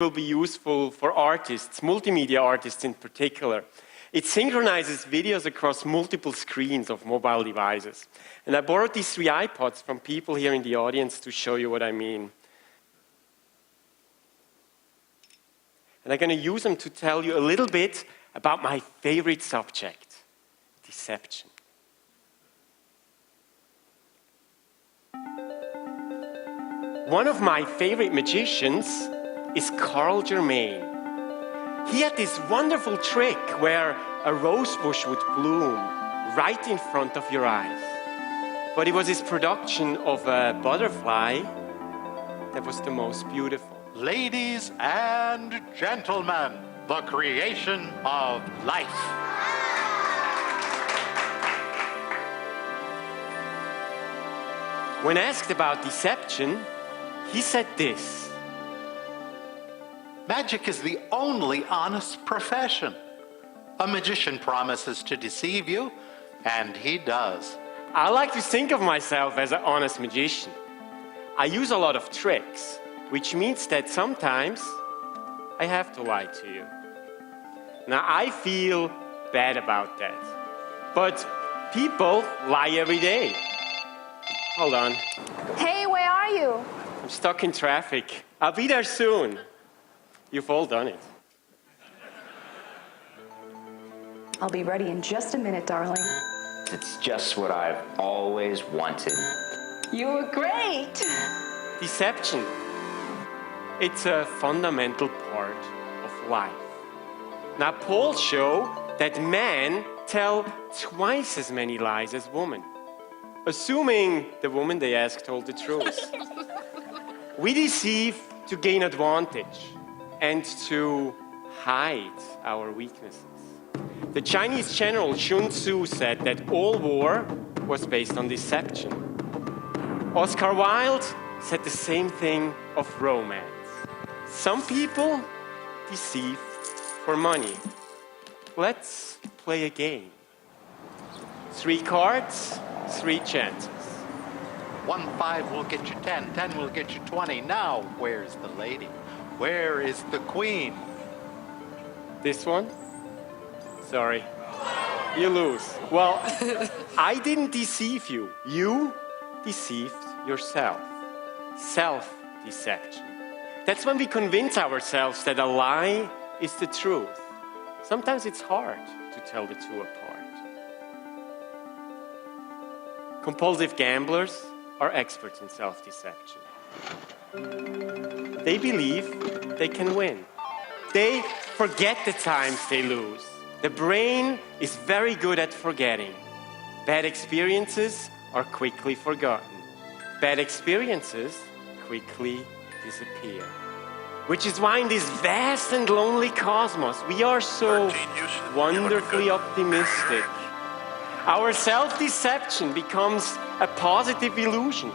will be useful for artists, multimedia artists in particular. It synchronizes videos across multiple screens of mobile devices. And I borrowed these 3 iPods from people here in the audience to show you what I mean. And I'm going to use them to tell you a little bit about my favorite subject, deception. One of my favorite magicians is Carl Germain. He had this wonderful trick where a rose bush would bloom right in front of your eyes. But it was his production of a butterfly that was the most beautiful. Ladies and gentlemen, the creation of life. When asked about deception, he said this. Magic is the only honest profession. A magician promises to deceive you, and he does. I like to think of myself as an honest magician. I use a lot of tricks, which means that sometimes I have to lie to you. Now, I feel bad about that. But people lie every day. Hold on. Hey, where are you? I'm stuck in traffic. I'll be there soon. You've all done it. I'll be ready in just a minute, darling. It's just what I've always wanted. You were great. Deception. It's a fundamental part of life. Now, polls show that men tell twice as many lies as women, assuming the woman they ask told the truth. We deceive to gain advantage and to hide our weaknesses. The Chinese general Sun Tzu said that all war was based on deception. Oscar Wilde said the same thing of romance. Some people deceive for money. Let's play a game. 3 cards, 3 chances. 1-5 will get you 10, 10 will get you 20. Now, where's the lady? Where is the queen? This one? Sorry. You lose. Well, I didn't deceive you. You deceived yourself. Self-deception. That's when we convince ourselves that a lie is the truth. Sometimes it's hard to tell the two apart. Compulsive gamblers are experts in self-deception. They believe they can win. They forget the times they lose. The brain is very good at forgetting. Bad experiences are quickly forgotten. Bad experiences quickly disappear. Which is why in this vast and lonely cosmos, we are so wonderfully optimistic. Our self-deception becomes a positive illusion.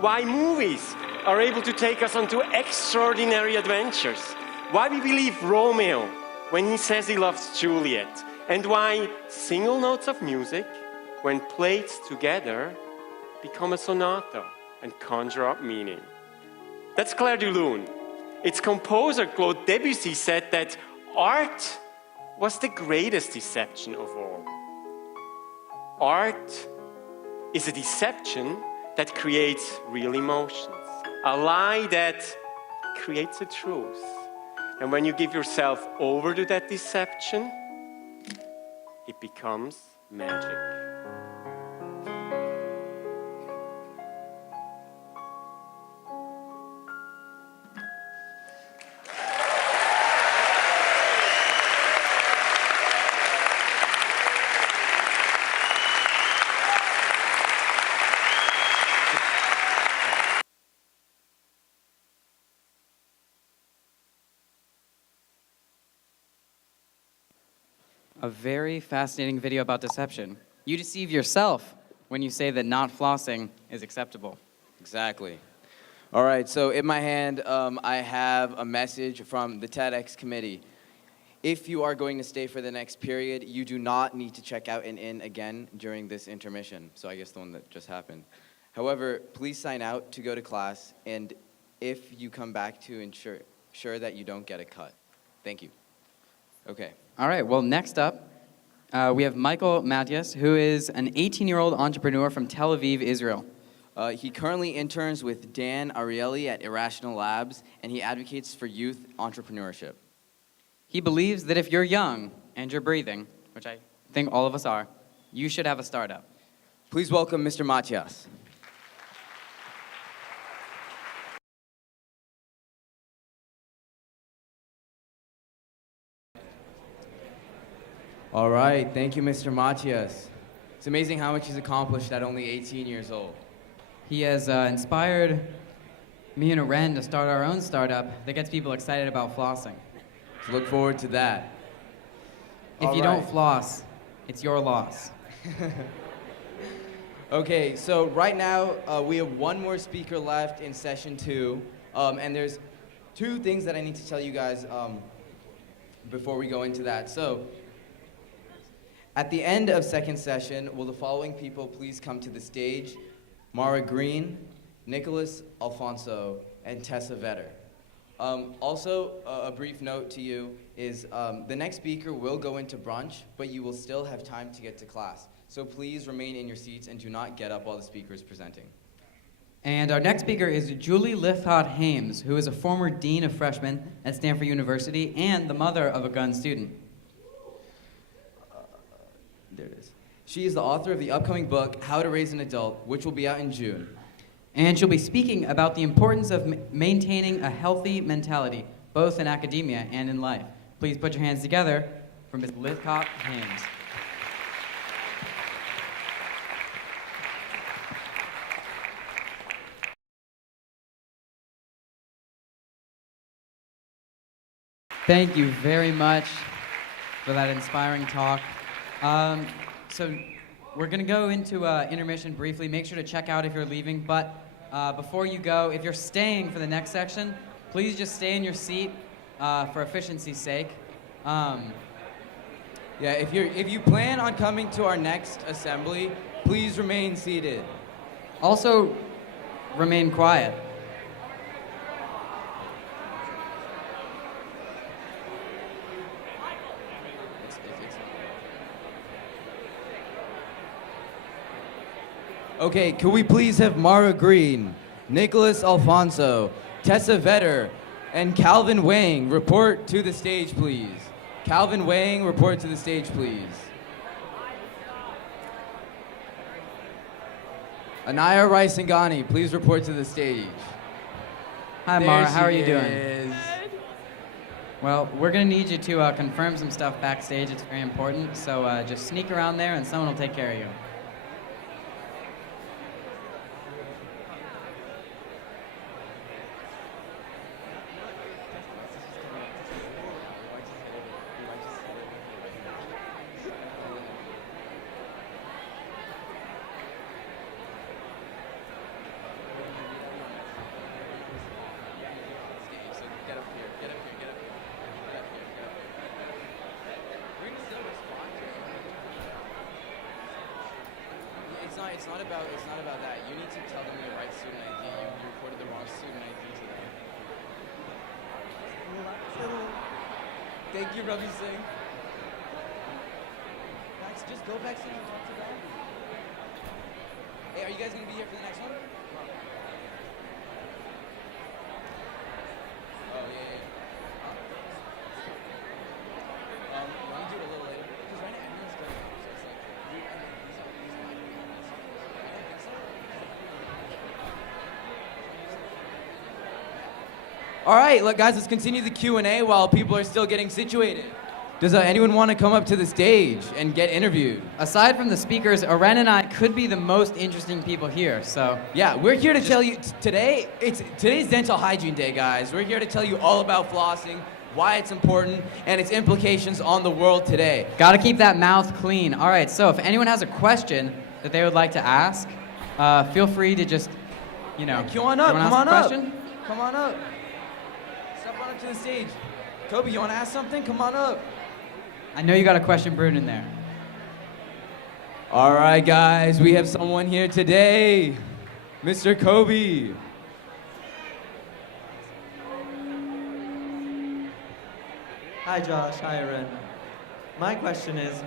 Why movies are able to take us onto extraordinary adventures. Why we believe Romeo when he says he loves Juliet. And why single notes of music, when played together, become a sonata and conjure up meaning. That's Clair de Lune. Its composer, Claude Debussy, said that art was the greatest deception of all. Art is a deception that creates real emotions. A lie that creates a truth. And when you give yourself over to that deception, it becomes magic. A very fascinating video about deception. You deceive yourself when you say that not flossing is acceptable. Exactly. All right, so in my hand, I have a message from the TEDx committee. If you are going to stay for the next period, you do not need to check out and in again during this intermission. So I guess the one that just happened. However, please sign out to go to class, and if you come back to ensure sure that you don't get a cut. Thank you. Okay. All right, well, next up, we have Michael Matias, who is an 18-year-old entrepreneur from Tel Aviv, Israel. He currently interns with Dan Ariely at Irrational Labs, and he advocates for youth entrepreneurship. He believes that if you're young and you're breathing, which I think all of us are, you should have a startup. Please welcome Mr. Matias. All right, thank you, Mr. Matias. It's amazing how much he's accomplished at only 18 years old. He has inspired me and Aren to start our own startup that gets people excited about flossing. So look forward to that. If you don't floss, it's your loss. Okay, so right now we have one more speaker left in session 2, and there's 2 things that I need to tell you guys before we go into that. So at the end of second session, will the following people please come to the stage? Mara Green, Nicholas Alfonso, and Tessa Vetter. Also, a brief note to you is the next speaker will go into brunch, but you will still have time to get to class. So please remain in your seats and do not get up while the speaker is presenting. And our next speaker is Julie Lithot-Hames, who is a former dean of freshmen at Stanford University and the mother of a gun student. There it is. She is the author of the upcoming book, How to Raise an Adult, which will be out in June. And she'll be speaking about the importance of maintaining a healthy mentality, both in academia and in life. Please put your hands together for Ms. Lithot-Hames. Thank you very much for that inspiring talk. So we're going to go into intermission briefly. Make sure to check out if you're leaving. But before you go, if you're staying for the next section, please just stay in your seat for efficiency's sake. Yeah, if you plan on coming to our next assembly, please remain seated. Also, remain quiet. Okay, could we please have Mara Green, Nicholas Alfonso, Tessa Vetter, and Calvin Wang report to the stage, please? Calvin Wang, report to the stage, please. Anaya Raisingani, please report to the stage. Hi, There Mara. she How are you doing? is. Well, we're going to need you to confirm some stuff backstage. It's very important. So just sneak around there, and someone will take care of you. It's not about that. You need to tell them the right student ID. You reported the wrong student ID to them. Thank you, Ravi Singh. Guys, just go back so you talk to them. Hey, are you guys gonna be here for the next one? Oh yeah. Let me do it a little later because right now everyone's going. So it's like you and then these are my people. I don't think so. All right, look, guys, let's continue the Q&A while people are still getting situated. Does anyone want to come up to the stage and get interviewed? Aside from the speakers, Aren and I could be the most interesting people here, so... Yeah, we're here to tell you, today's Dental Hygiene Day, guys. We're here to tell you all about flossing, why it's important, and its implications on the world today. Gotta keep that mouth clean. All right, so if anyone has a question that they would like to ask, feel free to just, you know... Yeah, come on up, come on up. Question? Come on up. Step on up to the stage. Kobe, you want to ask something? Come on up. I know you got a question brewed in there. All right, guys, we have someone here today. Mr. Kobe. Hi, Josh. Hi, Ren. My question is,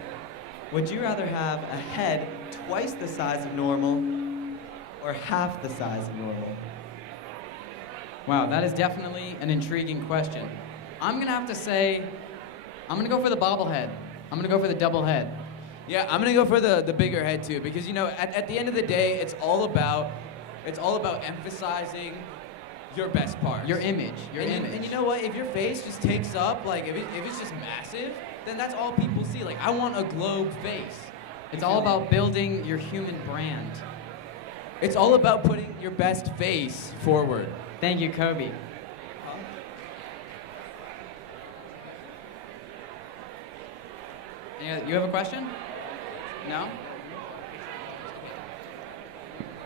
would you rather have a head twice the size of normal or half the size of normal? Wow, that is definitely an intriguing question. I'm gonna have to say, I'm gonna go for the bobblehead. I'm gonna go for the double head. Yeah, I'm gonna go for the bigger head too, because you know, at the end of the day, it's all about emphasizing your best parts. Your image, your image. And you know what? If your face just takes up, like if it's just massive, then that's all people see. Like I want a globe face. It's all about building your human brand. It's all about putting your best face forward. Thank you, Kobe. You have a question? No?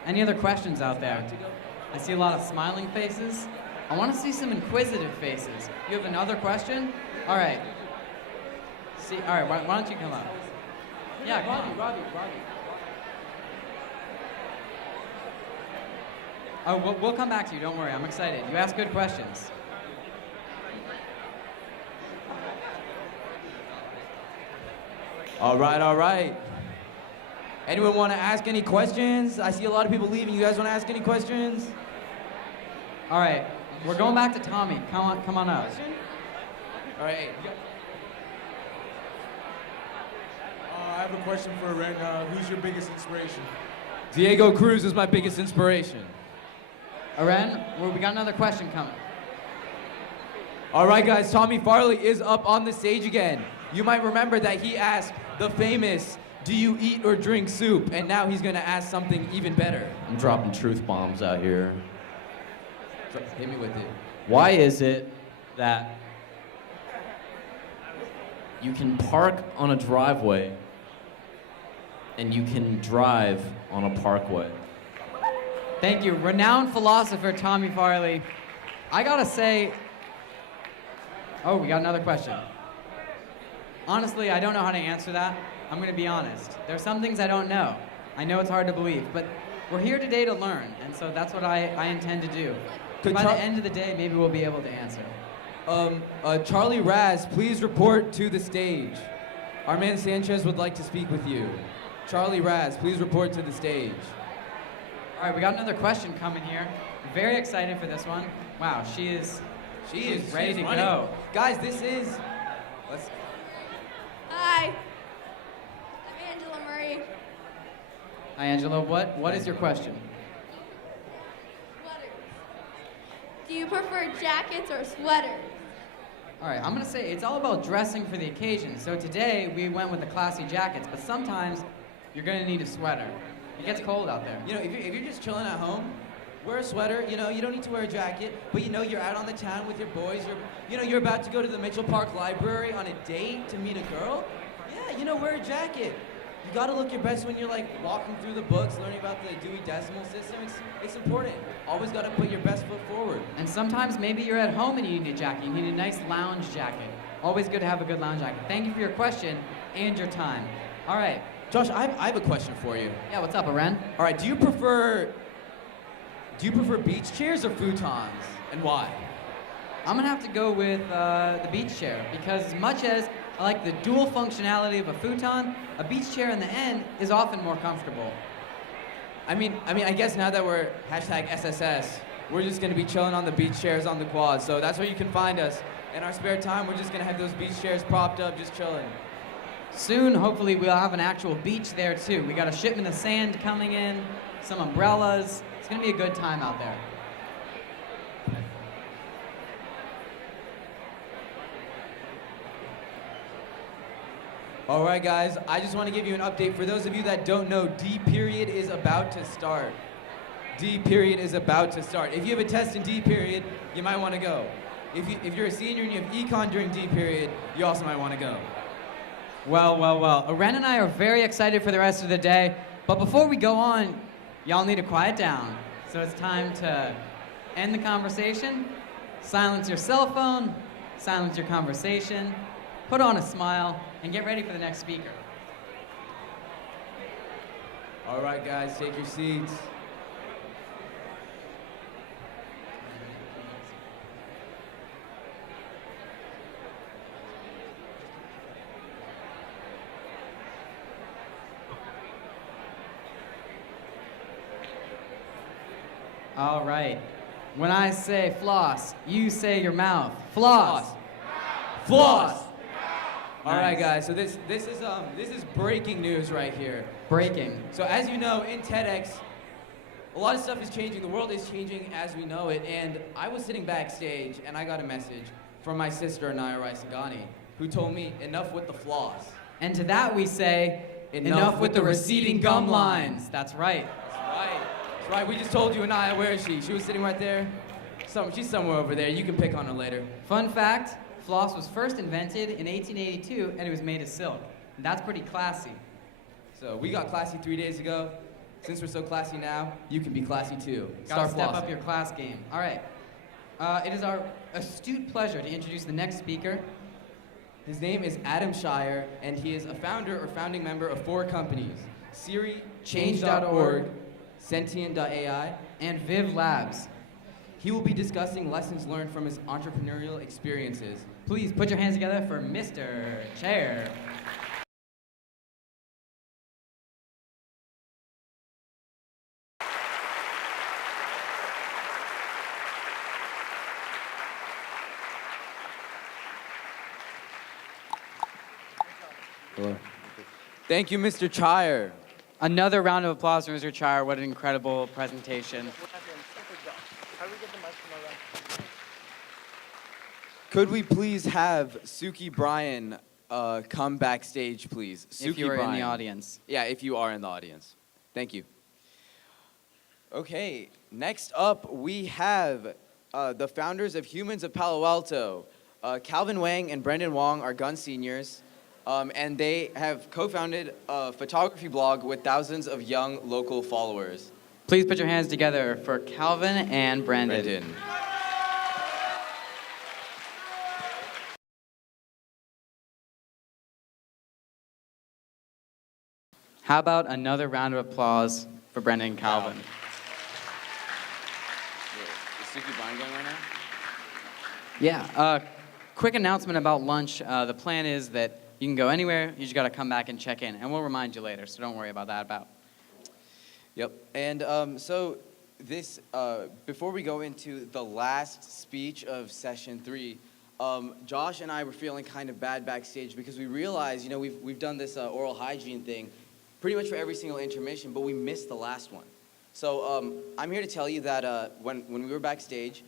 Any other questions out there? I see a lot of smiling faces. I want to see some inquisitive faces. You have another question? All right. All right, why don't you come up? Yeah, come on. Robbie. Oh, we'll come back to you. Don't worry. I'm excited. You ask good questions. All right. Anyone want to ask any questions? I see a lot of people leaving. You guys want to ask any questions? All right. We're going back to Tommy. Come on up. All right. I have a question for Ren. Who's your biggest inspiration? Diego Cruz is my biggest inspiration. Aren, we got another question coming. All right, guys. Tommy Farley is up on the stage again. You might remember that he asked the famous, "Do you eat or drink soup?" And now he's gonna ask something even better. I'm dropping truth bombs out here. Hit me with it. Why is it that you can park on a driveway and you can drive on a parkway? Thank you. Renowned philosopher Tommy Farley. I gotta say, oh, we got another question. Honestly, I don't know how to answer that. I'm gonna be honest. There are some things I don't know. I know it's hard to believe, but we're here today to learn, and so that's what I intend to do. By the end of the day, maybe we'll be able to answer. Charlie Raz, please report to the stage. Our man Sanchez would like to speak with you. Charlie Raz, please report to the stage. All right, we got another question coming here. Very excited for this one. Wow, she is ready to go. Guys, let's Hi, I'm Angela Murray. Hi, Angela. What is your question? Sweaters. Do you prefer jackets or sweaters? All right, I'm gonna say it's all about dressing for the occasion. So today we went with the classy jackets, but sometimes you're gonna need a sweater. It gets cold out there. You know, if you're just chilling at home, wear a sweater. You know, you don't need to wear a jacket, but you know, you're out on the town with your boys. You're about to go to the Mitchell Park Library on a date to meet a girl. Yeah, you know, wear a jacket. You gotta look your best when you're like walking through the books, learning about the Dewey Decimal System. It's important. Always gotta put your best foot forward. And sometimes maybe you're at home and you need a jacket. You need a nice lounge jacket. Always good to have a good lounge jacket. Thank you for your question and your time. All right. Josh, I have a question for you. Yeah, what's up, Aren? All right, do you prefer beach chairs or futons, and why? I'm gonna have to go with the beach chair because as much as I like the dual functionality of a futon, a beach chair in the end is often more comfortable. I mean, I guess now that we're #SSS, we're just gonna be chilling on the beach chairs on the quad. So that's where you can find us. In our spare time, we're just gonna have those beach chairs propped up, just chilling. Soon, hopefully, we'll have an actual beach there too. We got a shipment of sand coming in, some umbrellas. It's gonna be a good time out there. All right, guys, I just want to give you an update. For those of you that don't know, D period is about to start. D period is about to start. If you have a test in D period, you might want to go. If you're a senior and you have econ during D period, you also might want to go. Well. Aren and I are very excited for the rest of the day. But before we go on, y'all need to quiet down. So it's time to end the conversation, silence your cell phone, silence your conversation, put on a smile, and get ready for the next speaker. All right, guys, take your seats. All right. When I say floss, you say your mouth. Floss. Floss. All Nice. right, guys. So this is breaking news right here. Breaking. So as you know, in TEDx, a lot of stuff is changing. The world is changing as we know it. And I was sitting backstage, and I got a message from my sister Anaya Raisagani, who told me, "Enough with the floss." And to that we say, enough with the receding gum lines. That's right. That's right. We just told you, Anaya. Where is she? She was sitting right there. She's somewhere over there. You can pick on her later. Fun fact, floss was first invented in 1882 and it was made of silk. And that's pretty classy. So we got classy 3 days ago. Since we're so classy now, you can be classy too. Gotta Start step flossing. up your class game. All right. It is our astute pleasure to introduce the next speaker. His name is Adam Shire, and he is a founder or founding member of 4 companies: Siri, Change.org, Sentient.ai, and Viv Labs. He will be discussing lessons learned from his entrepreneurial experiences. Please put your hands together for Mr. Chair. Thank you, Mr. Chire. Another round of applause for Mr. Chire. What an incredible presentation. Could we please have Suki Bryan come backstage, please? If Suki you are in the Bryan. audience. Yeah, if you are in the audience. Thank you. Okay, next up we have the founders of Humans of Palo Alto. Calvin Wang and Brendan Wong are Gun seniors, and they have co-founded a photography blog with thousands of young local followers. Please put your hands together for Calvin and Brandon. How about another round of applause for Brendan and Calvin? Is Suki Bryan going right now? Yeah, quick announcement about lunch. The plan is that you can go anywhere, you just gotta come back and check in, and we'll remind you later, so don't worry about that. Yep, and so this, before we go into the last speech of session 3, Josh and I were feeling kind of bad backstage because we realized, we've done this oral hygiene thing pretty much for every single intermission, but we missed the last one. So I'm here to tell you that when we were backstage,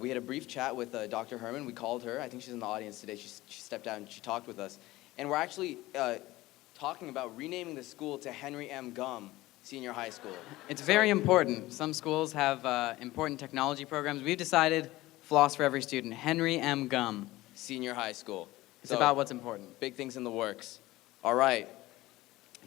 we had a brief chat with Dr. Herman. We called her. I think she's in the audience today. She stepped out and she talked with us. And we're actually talking about renaming the school to Henry M. Gum Senior High School. It's very important. Some schools have important technology programs. We've decided floss for every student. Henry M. Gum Senior High School. It's about what's important. Big things in the works. All right.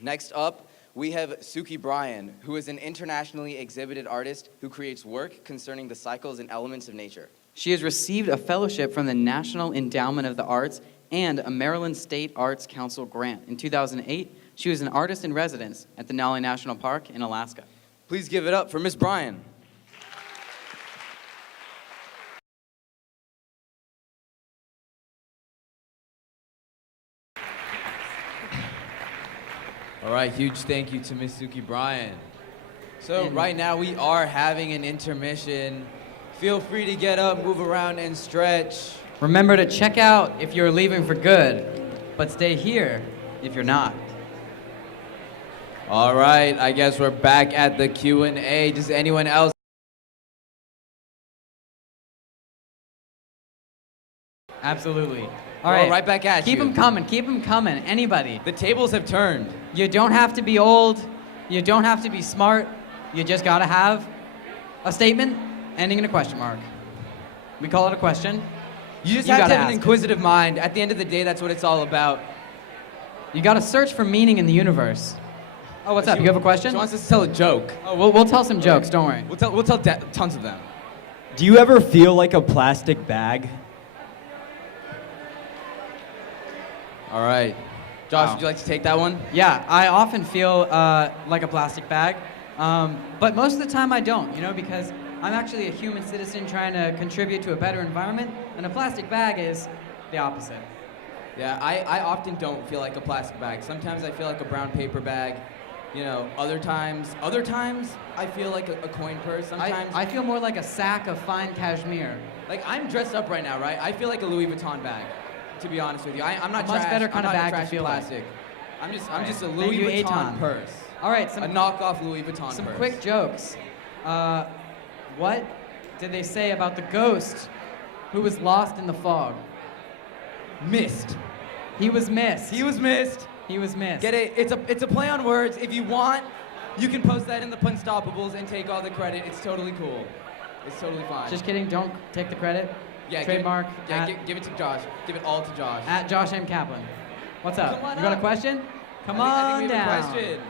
Next up, we have Suki Bryan, who is an internationally exhibited artist who creates work concerning the cycles and elements of nature. She has received a fellowship from the National Endowment of the Arts and a Maryland State Arts Council grant. In 2008, she was an artist in residence at the Denali National Park in Alaska. Please give it up for Miss Bryan. All right, huge thank you to Miss Suki Bryan. So right now we are having an intermission. Feel free to get up, move around, and stretch. Remember to check out if you're leaving for good, but stay here if you're not. All right, I guess we're back at the Q&A. Does anyone else? Absolutely. All Well, right, right back at keep you. them coming, keep them coming. Anybody. The tables have turned. You don't have to be old. You don't have to be smart. You just gotta have a statement ending in a question mark. We call it a question. You just You have to gotta have an ask it. inquisitive mind. At the end of the day, that's what it's all about. You gotta search for meaning in the universe. Oh, what's up? You have a question? She wants us to tell a joke. Oh, we'll tell some jokes. Don't worry. We'll tell tons of them. Do you ever feel like a plastic bag? All right. Josh, Wow. would you like to take that one? Yeah, I often feel like a plastic bag, but most of the time I don't, because I'm actually a human citizen trying to contribute to a better environment, and a plastic bag is the opposite. Yeah, I often don't feel like a plastic bag. Sometimes I feel like a brown paper bag. You know, other times I feel like a coin purse. Sometimes I feel more like a sack of fine cashmere. like I'm dressed up right now, right? I feel like a Louis Vuitton bag, to be honest with you. I'm not A much trash. better I'm kind of not bag to trash feel like. plastic. I'm just a Thank Louis you, Vuitton Eitan. purse. All right, A knockoff Louis Vuitton some purse. quick jokes. What did they say about the ghost who was lost in the fog? Missed. He was missed. He was missed. He was missed. Get it? It's a play on words. If you want, you can post that in the Punstoppables and take all the credit. It's totally cool. It's totally fine. Just kidding. Don't take the credit. yeah, Trademark. Give it to Josh. Give it all to Josh. At Josh M. Kaplan. What's up? Come on You got a up. question? Come I on think we have down. a question.